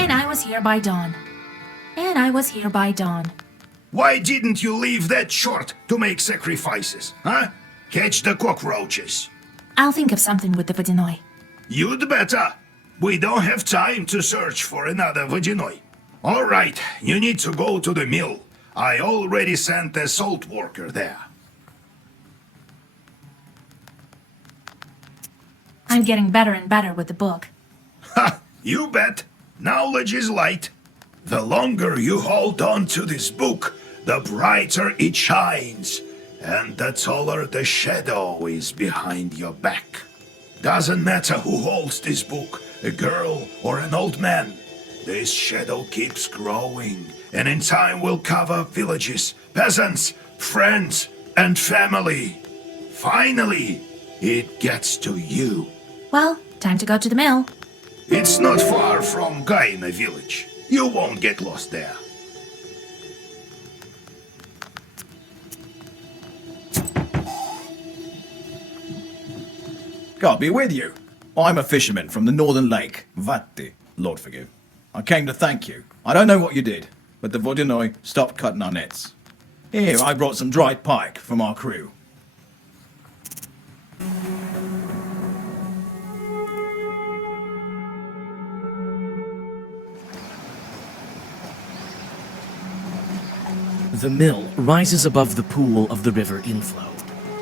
And I was here by dawn. And I was here by dawn. Why didn't you leave that short to make sacrifices, huh? Catch the cockroaches. I'll think of something with the Vodinoi. You'd better. We don't have time to search for another Vodinoi. All right, you need to go to the mill. I already sent a salt worker there. I'm getting better and better with the book. Ha! You bet. Knowledge is light. The longer you hold on to this book, the brighter it shines, and the taller the shadow is behind your back. Doesn't matter who holds this book, a girl or an old man. This shadow keeps growing, and in time will cover villages, peasants, friends, and family. Finally, it gets to you. Well, time to go to the mill. It's not far from Gaina village. You won't get lost there. God be with you. I'm a fisherman from the northern lake, Vatti, Lord forgive. I came to thank you. I don't know what you did, but the Vodinoi stopped cutting our nets. Here, I brought some dried pike from our crew. The mill rises above the pool of the river inflow.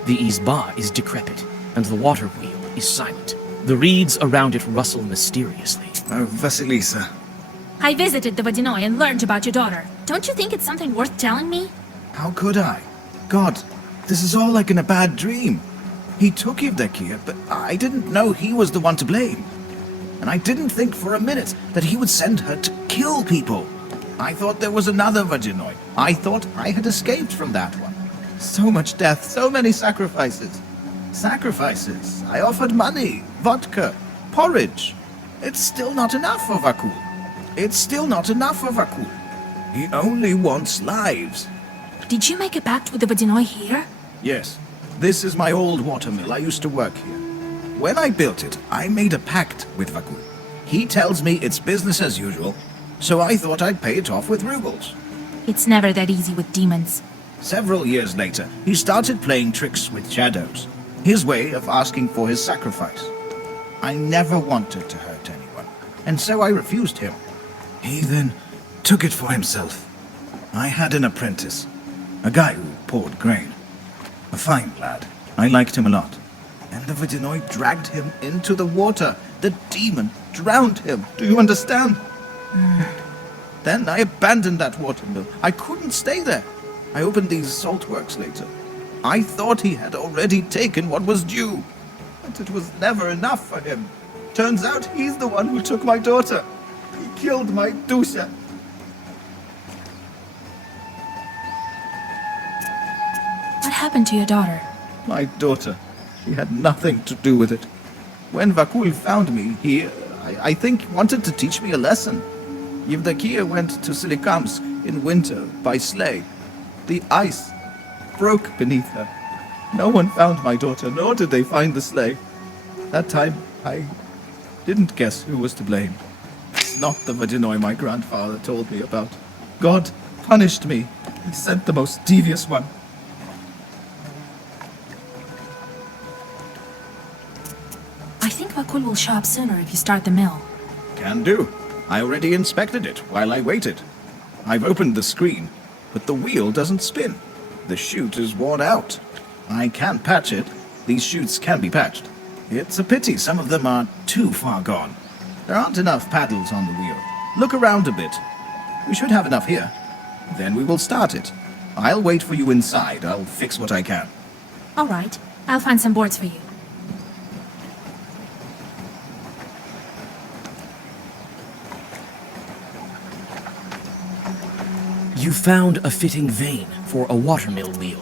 The izba is decrepit, and the water wheel is silent. The reeds around it rustle mysteriously. Oh, Vasilisa. I visited the Vodinoi and learned about your daughter. Don't you think it's something worth telling me? How could I? God, this is all like in a bad dream. He took Evdokia, but I didn't know he was the one to blame. And I didn't think for a minute that he would send her to kill people. I thought there was another Vodinoi. I thought I had escaped from that one. So much death, so many sacrifices. Sacrifices. I offered money, vodka, porridge. It's still not enough for Vakul. It's still not enough for Vakul. He only wants lives. Did you make a pact with the Vodinoi here? Yes, this is my old watermill. I used to work here. When I built it, I made a pact with Vakul. He tells me it's business as usual, so I thought I'd pay it off with rubles. It's never that easy with demons. Several years later, he started playing tricks with shadows. His way of asking for his sacrifice. I never wanted to hurt anyone, and so I refused him. He then took it for himself. I had an apprentice, a guy who poured grain. A fine lad. I liked him a lot. And the Vodinoi dragged him into the water. The demon drowned him. Do you understand? Then I abandoned that watermill. I couldn't stay there. I opened these salt works later. I thought he had already taken what was due. But it was never enough for him. Turns out he's the one who took my daughter. He killed my Dusha. What happened to your daughter? My daughter. She had nothing to do with it. When Vakul found me, he, I think, wanted to teach me a lesson. Evdokia went to Silikamsk in winter by sleigh. The ice broke beneath her. No one found my daughter, nor did they find the sleigh. That time, I didn't guess who was to blame. It's not the Vodinoi my grandfather told me about. God punished me. He sent the most devious one. I think Vakul will show up sooner if you start the mill. Can do. I already inspected it while I waited. I've opened the screen, but the wheel doesn't spin. The chute is worn out. I can't patch it. These chutes can be patched. It's a pity some of them are too far gone. There aren't enough paddles on the wheel. Look around a bit. We should have enough here. Then we will start it. I'll wait for you inside. I'll fix what I can. All right. I'll find some boards for you. You found a fitting vein for a watermill wheel.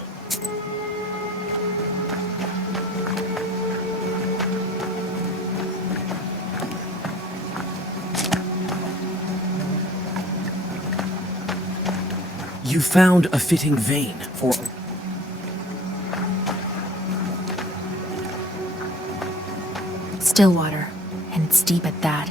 You found a fitting vein for... Still water, and it's deep at that.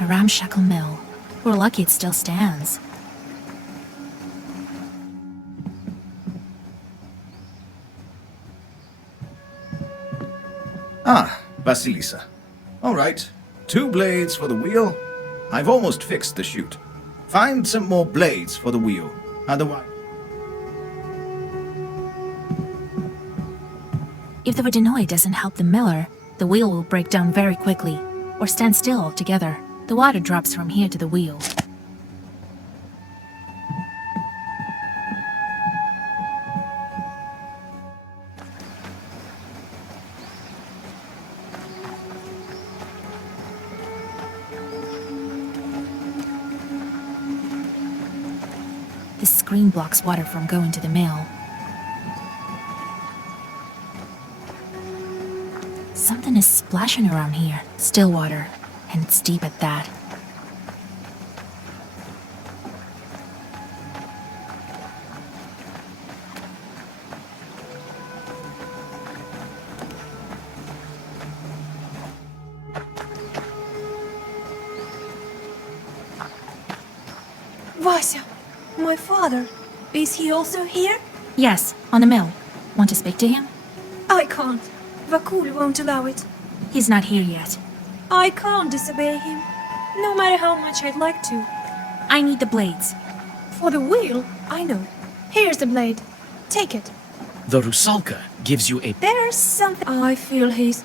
A ramshackle mill. We're lucky it still stands. Ah, Vasilisa. All right. 2 blades for the wheel. I've almost fixed the chute. Find some more blades for the wheel. Otherwise... If the Vodinoi doesn't help the miller, the wheel will break down very quickly, or stand still altogether. The water drops from here to the wheel. This screen blocks water from going to the mill. Something is splashing around here. Still water, and it's deep at that. Vася, my father, is he also here? Yes, on the mill. Want to speak to him? I can't. Vakul won't allow it. He's not here yet. I can't disobey him, no matter how much I'd like to. I need the blades. For the wheel, I know. Here's the blade. Take it. The Rusalka gives you a... There's something I feel he's...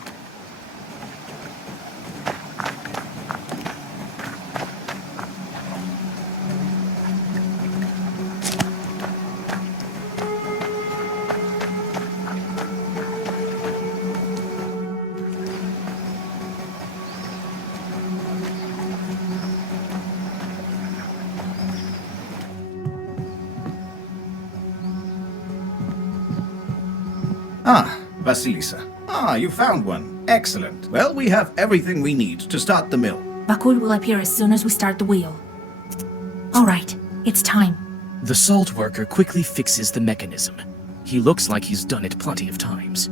Ah, Vasilisa. Ah, you found one. Excellent. Well, we have everything we need to start the mill. Vakul will appear as soon as we start the wheel. All right, it's time. The salt worker quickly fixes the mechanism. He looks like he's done it plenty of times.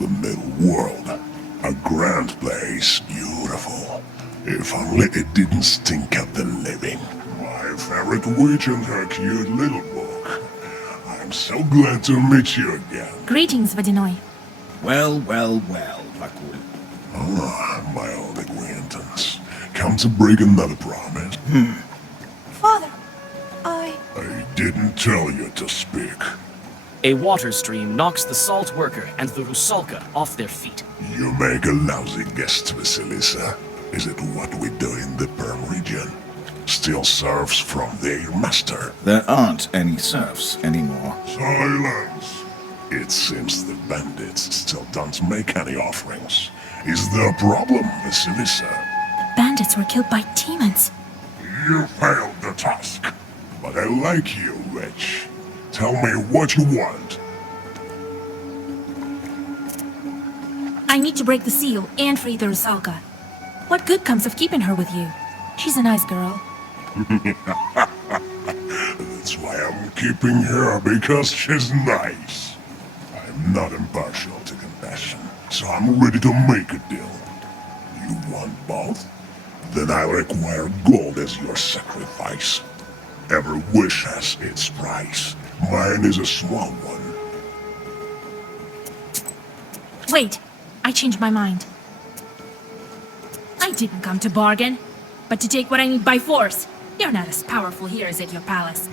The middle world. A grand place, beautiful. If only it didn't stink of the living. My favorite witch and her cute little book. I'm so glad to meet you again. Greetings, Vodinoi. Well, well, well, Vakul. Ah, my old acquaintance. Come to break another promise. Father, I didn't tell you to speak. A water stream knocks the salt worker and the Rusalka off their feet. You make a lousy guess, Vasilisa. Is it what we do in the Perm region? Steal serfs from their master. There aren't any serfs anymore. Silence! It seems the bandits still don't make any offerings. Is there a problem, Vasilisa? Bandits were killed by demons. You failed the task. But I like you, witch. Tell me what you want. I need to break the seal and free the Rusalka. What good comes of keeping her with you? She's a nice girl. That's why I'm keeping her, because she's nice. I'm not impartial to compassion, so I'm ready to make a deal. You want both? Then I require gold as your sacrifice. Every wish has its price. Mine is a small one. Wait, I changed my mind. I didn't come to bargain, but to take what I need by force. You're not as powerful here as at your palace.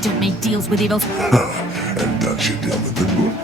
don't make deals with evils. And does she deal with the good?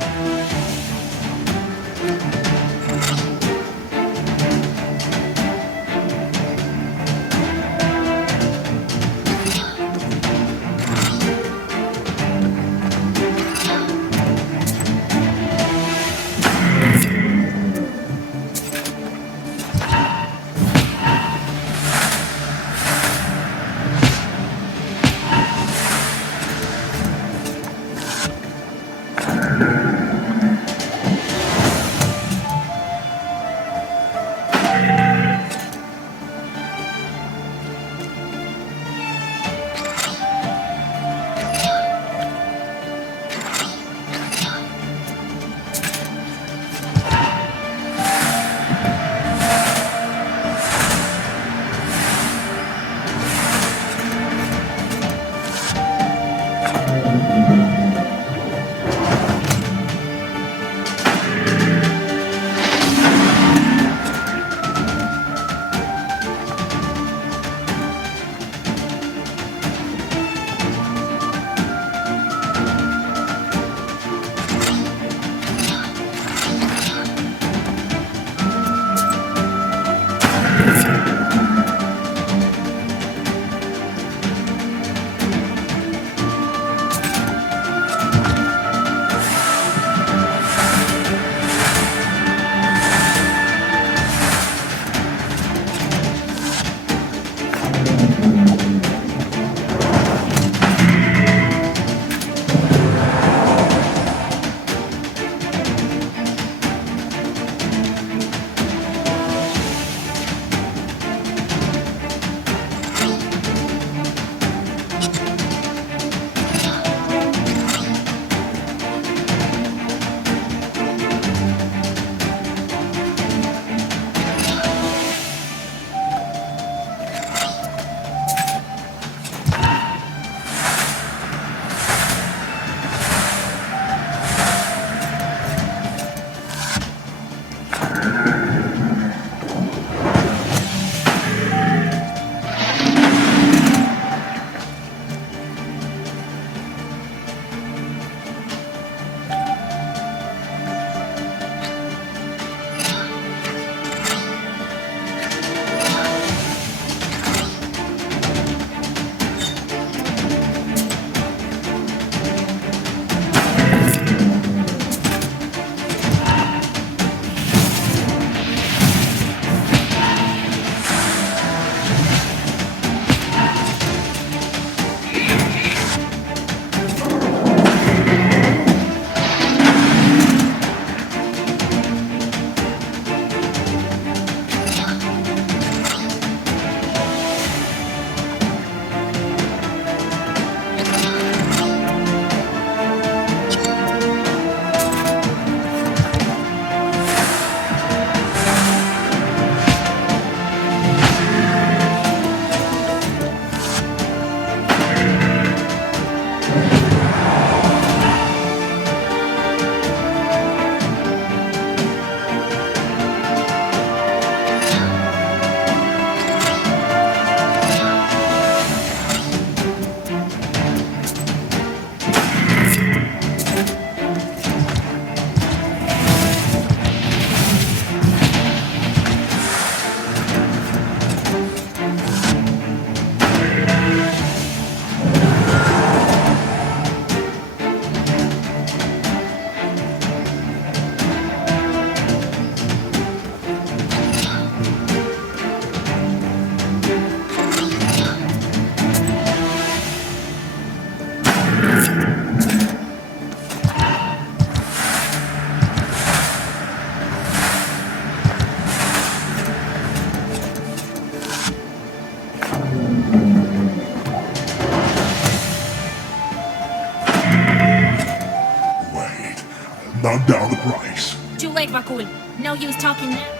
Not down the price. Too late, Vakul. No use talking now.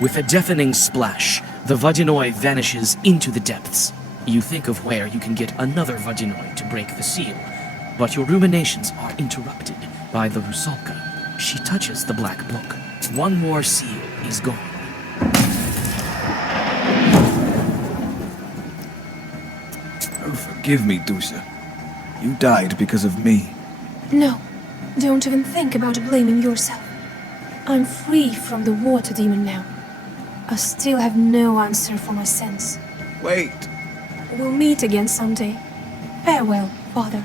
With a deafening splash, the Vodinoi vanishes into the depths. You think of where you can get another Vodinoi to break the seal, but your ruminations are interrupted by the Rusalka. She touches the black book. One more seal is gone. Oh, forgive me, Dusa. You died because of me. No, don't even think about blaming yourself. I'm free from the water demon now. I still have no answer for my sins. Wait. We'll meet again someday. Farewell, Father.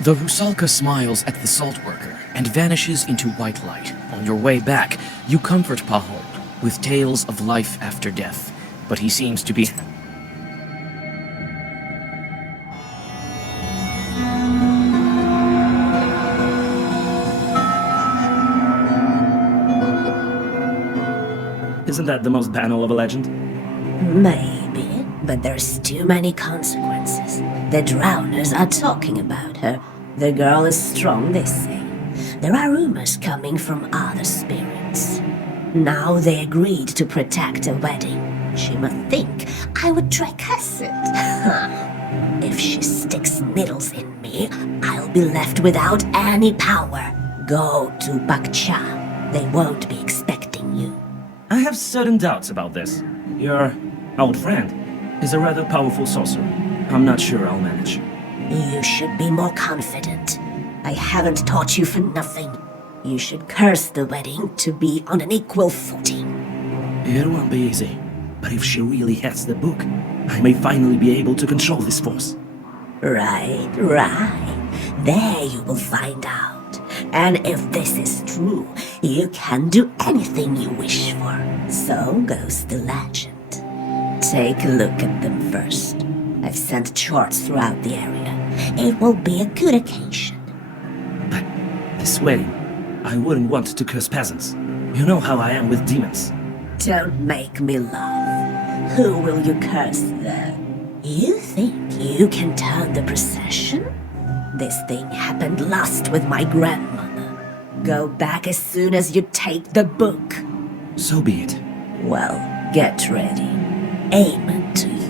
The Rusalka smiles at the salt worker and vanishes into white light. On your way back, you comfort Pahol with tales of life after death, but he seems to be... Isn't that the most banal of a legend? Maybe, but there's too many consequences. The drowners are talking about her. The girl is strong, they say. There are rumors coming from other spirits. Now they agreed to protect a wedding. She must think I would try curse it. If she sticks needles in me, I'll be left without any power. Go to Bakcha. They won't be expecting you. I have certain doubts about this. Your old friend is a rather powerful sorcerer. I'm not sure I'll manage. You should be more confident. I haven't taught you for nothing. You should curse the wedding to be on an equal footing. It won't be easy, but if she really has the book, I may finally be able to control this force. Right. There you will find out. And if this is true, you can do anything you wish for. So goes the legend. Take a look at them first. I've sent charts throughout the area. It will be a good occasion. But this wedding, I wouldn't want to curse peasants. You know how I am with demons. Don't make me laugh. Who will you curse then? You think you can turn the procession? This thing happened last with my grandmother. Go back as soon as you take the book. So be it. Well, get ready. Amen to you.